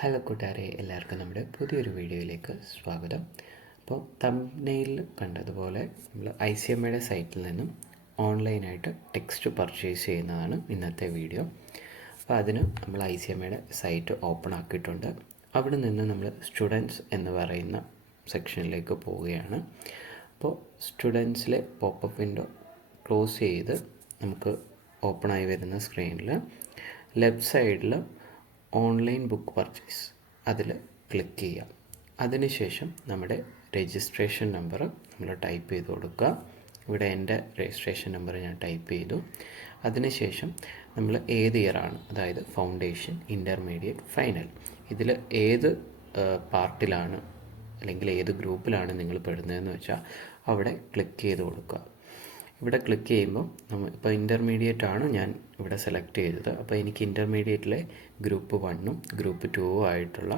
Hello കൂട്ടുകാരെ, എല്ലാവർക്കും നമ്മുടെ പുതിയൊരു വീഡിയോയിലേക്ക് സ്വാഗതം. അപ്പോൾ തംബ്നെയിലിൽ കണ്ടതുപോലെ നമ്മൾ ICMAയുടെ സൈറ്റിൽ നിന്നും ഓൺലൈനായിട്ട് ടെക്സ്റ്റ് പർച്ചേസ് ചെയ്യുന്നതാണ് ഇന്നത്തെ വീഡിയോ. അപ്പോൾ അതിന് നമ്മൾ ICMAയുടെ സൈറ്റ് ഓപ്പൺ ആക്കിയിട്ടുണ്ട്. അവിടെ നിന്ന് നമ്മൾ സ്റ്റുഡൻസ് എന്ന് പറയുന്ന സെക്ഷനിലേക്ക് പോവുകയാണ്. അപ്പോൾ സ്റ്റുഡൻസിലെ പോപ്പപ്പ് വിൻഡോ ക്ലോസ് ചെയ്ത് നമുക്ക് ഓപ്പണായി വരുന്ന സ്ക്രീനിൽ ലെഫ്റ്റ് സൈഡിൽ ഓൺലൈൻ ബുക്ക് പർച്ചേസ് അതിൽ ക്ലിക്ക് ചെയ്യാം. അതിനുശേഷം നമ്മുടെ രജിസ്ട്രേഷൻ നമ്പർ നമ്മൾ ടൈപ്പ് ചെയ്ത് കൊടുക്കുക. ഇവിടെ എൻ്റെ രജിസ്ട്രേഷൻ നമ്പർ ഞാൻ ടൈപ്പ് ചെയ്തു. അതിനുശേഷം നമ്മൾ ഏത് ഇയറാണ്, അതായത് ഫൗണ്ടേഷൻ, ഇൻ്റർമീഡിയറ്റ്, ഫൈനൽ, ഇതിൽ ഏത് പാർട്ടിലാണ് അല്ലെങ്കിൽ ഏത് ഗ്രൂപ്പിലാണ് നിങ്ങൾ പെടുന്നതെന്ന് വെച്ചാൽ അവിടെ ക്ലിക്ക് ചെയ്ത് കൊടുക്കുക. ഇവിടെ ക്ലിക്ക് ചെയ്യുമ്പോൾ ഇപ്പോൾ ഇൻ്റർമീഡിയറ്റ് ആണ് ഞാൻ ഇവിടെ സെലക്ട് ചെയ്തത്. അപ്പോൾ എനിക്ക് ഇൻ്റർമീഡിയറ്റിലെ ഗ്രൂപ്പ് 1ഉം ഗ്രൂപ്പ് 2ഉം ആയിട്ടുള്ള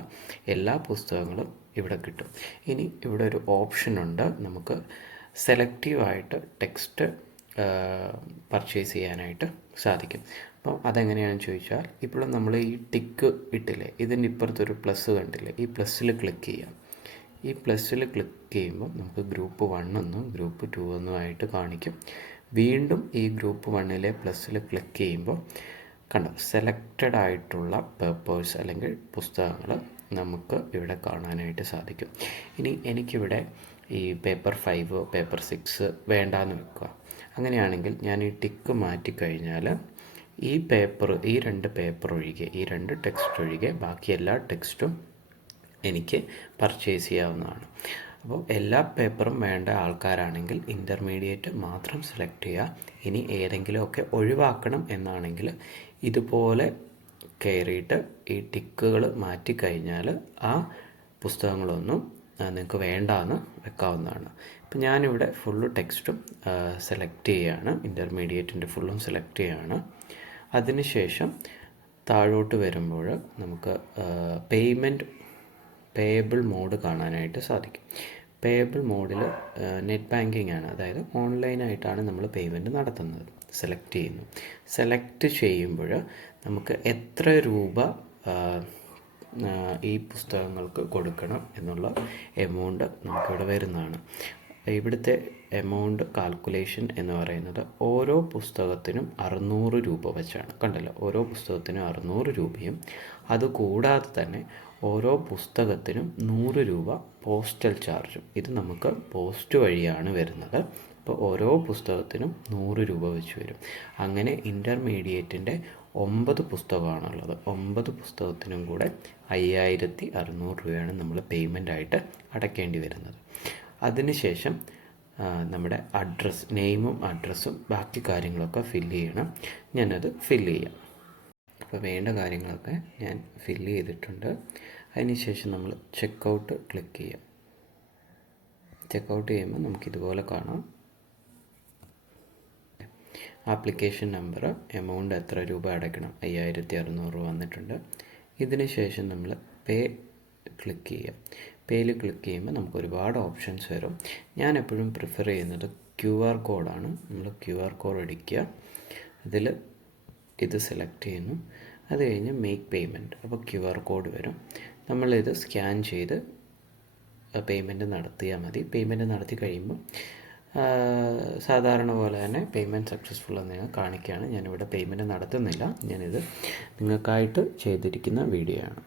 എല്ലാ പുസ്തകങ്ങളും ഇവിടെ കിട്ടും. ഇനി ഇവിടെ ഒരു ഓപ്ഷനുണ്ട്, നമുക്ക് സെലക്റ്റീവായിട്ട് ടെക്സ്റ്റ് പർച്ചേസ് ചെയ്യാനായിട്ട് സാധിക്കും. അപ്പം അതെങ്ങനെയാണെന്ന് ചോദിച്ചാൽ, ഇപ്പോഴും നമ്മൾ ഈ ടിക്ക് ഇട്ടില്ലേ, ഇതിൻ്റെ ഇപ്പുറത്തൊരു പ്ലസ് കണ്ടില്ലേ, ഈ പ്ലസ്സിൽ ക്ലിക്ക് ചെയ്യാം. ഈ പ്ലസ്സിൽ ക്ലിക്ക് ചെയ്യുമ്പോൾ നമുക്ക് ഗ്രൂപ്പ് 1 എന്നും ഗ്രൂപ്പ് 2 എന്നും ആയിട്ട് കാണിക്കും. വീണ്ടും ഈ ഗ്രൂപ്പ് 1ലെ പ്ലസ്സിൽ ക്ലിക്ക് ചെയ്യുമ്പോൾ കണ്ടോ, സെലക്റ്റഡ് ആയിട്ടുള്ള പേപ്പേഴ്സ് അല്ലെങ്കിൽ പുസ്തകങ്ങൾ നമുക്ക് ഇവിടെ കാണാനായിട്ട് സാധിക്കും. ഇനി എനിക്കിവിടെ ഈ പേപ്പർ 5 പേപ്പർ 6 വേണ്ടാന്ന് വെക്കുക. അങ്ങനെയാണെങ്കിൽ ഞാൻ ഈ ടിക്ക് മാറ്റിക്കഴിഞ്ഞാൽ ഈ രണ്ട് പേപ്പർ ഒഴികെ, ഈ 2 ടെക്സ്റ്റ് ഒഴികെ ബാക്കി എല്ലാ ടെക്സ്റ്റും എനിക്ക് പർച്ചേസ് ചെയ്യാവുന്നതാണ്. അപ്പോൾ എല്ലാ പേപ്പറും വേണ്ട ആൾക്കാരാണെങ്കിൽ ഇൻ്റർമീഡിയറ്റ് മാത്രം സെലക്ട് ചെയ്യുക. ഇനി ഏതെങ്കിലുമൊക്കെ ഒഴിവാക്കണം എന്നാണെങ്കിൽ ഇതുപോലെ കയറിയിട്ട് ഈ ടിക്കുകൾ മാറ്റിക്കഴിഞ്ഞാൽ ആ പുസ്തകങ്ങളൊന്നും നിങ്ങൾക്ക് വേണ്ടാന്ന് വെക്കാവുന്നതാണ്. ഇപ്പം ഞാനിവിടെ ഫുള്ള് ടെക്സ്റ്റും സെലക്ട് ചെയ്യുകയാണ്, ഇൻ്റർമീഡിയറ്റിൻ്റെ ഫുള്ളും സെലക്ട് ചെയ്യുകയാണ്. അതിനുശേഷം താഴോട്ട് വരുമ്പോൾ നമുക്ക് പേയബിൾ മോഡ് കാണാനായിട്ട് സാധിക്കും. പേയബിൾ മോഡിൽ നെറ്റ് ബാങ്കിങ് ആണ്, അതായത് ഓൺലൈനായിട്ടാണ് നമ്മൾ പേയ്മെൻറ്റ് നടത്തുന്നത്. സെലക്ട് ചെയ്യുമ്പോൾ നമുക്ക് എത്ര രൂപ ഈ പുസ്തകങ്ങൾക്ക് കൊടുക്കണം എന്നുള്ള എമൗണ്ട് നമുക്കിവിടെ വരുന്നതാണ്. ഇവിടുത്തെ എമൗണ്ട് കാൽക്കുലേഷൻ എന്ന് പറയുന്നത് ഓരോ പുസ്തകത്തിനും 600 രൂപ വെച്ചാണ്. കണ്ടല്ലോ, ഓരോ പുസ്തകത്തിനും 600 രൂപയും അതുകൂടാതെ തന്നെ ഓരോ പുസ്തകത്തിനും 100 രൂപ പോസ്റ്റൽ ചാർജും. ഇത് നമുക്ക് പോസ്റ്റ് വഴിയാണ് വരുന്നത്. അപ്പോൾ ഓരോ പുസ്തകത്തിനും 100 രൂപ വെച്ച് വരും. അങ്ങനെ ഇൻ്റർമീഡിയറ്റിൻ്റെ 9 പുസ്തകമാണുള്ളത്. 9 പുസ്തകത്തിനും കൂടെ 5600 രൂപയാണ് നമ്മൾ പേയ്മെൻ്റ് ആയിട്ട് അടയ്ക്കേണ്ടി വരുന്നത്. അതിനുശേഷം നമ്മുടെ നെയിമും അഡ്രസ്സും ബാക്കി കാര്യങ്ങളൊക്കെ ഫില്ല് ചെയ്യണം. ഞാനത് ഫില്ല് ചെയ്യാം. അപ്പോൾ വേണ്ട കാര്യങ്ങളൊക്കെ ഞാൻ ഫില്ല് ചെയ്തിട്ടുണ്ട്. അതിനുശേഷം നമ്മൾ ചെക്കൗട്ട് ക്ലിക്ക് ചെയ്യാം. ചെക്കൗട്ട് ചെയ്യുമ്പോൾ നമുക്കിതുപോലെ കാണാം. ആപ്ലിക്കേഷൻ നമ്പർ, എമൗണ്ട് എത്ര രൂപ അടയ്ക്കണം, 5600 വന്നിട്ടുണ്ട്. ഇതിന് ശേഷം നമ്മൾ പേ ക്ലിക്ക് ചെയ്യാം. പേയിൽ ക്ലിക്ക് ചെയ്യുമ്പോൾ നമുക്ക് ഒരുപാട് ഓപ്ഷൻസ് വരും. ഞാൻ എപ്പോഴും പ്രിഫർ ചെയ്യുന്നത് QR കോഡാണ്. നമ്മൾ QR കോഡ് അടിക്കുക, അതിൽ ഇത് സെലക്ട് ചെയ്യുന്നു. അത് കഴിഞ്ഞ് മേക്ക് പേയ്മെൻറ്റ്, അപ്പോൾ QR കോഡ് വരും. നമ്മളിത് സ്കാൻ ചെയ്ത് പേയ്മെൻറ്റ് നടത്തിയാൽ മതി. പേയ്മെൻറ്റ് നടത്തി കഴിയുമ്പോൾ സാധാരണ പോലെ തന്നെ പേയ്മെൻറ്റ് സക്സസ്ഫുൾ എന്ന് കാണിക്കുകയാണ്. ഞാനിവിടെ പേയ്മെൻറ്റ് നടത്തുന്നില്ല, ഞാനിത് നിങ്ങൾക്കായിട്ട് ചെയ്തിരിക്കുന്ന വീഡിയോ ആണ്.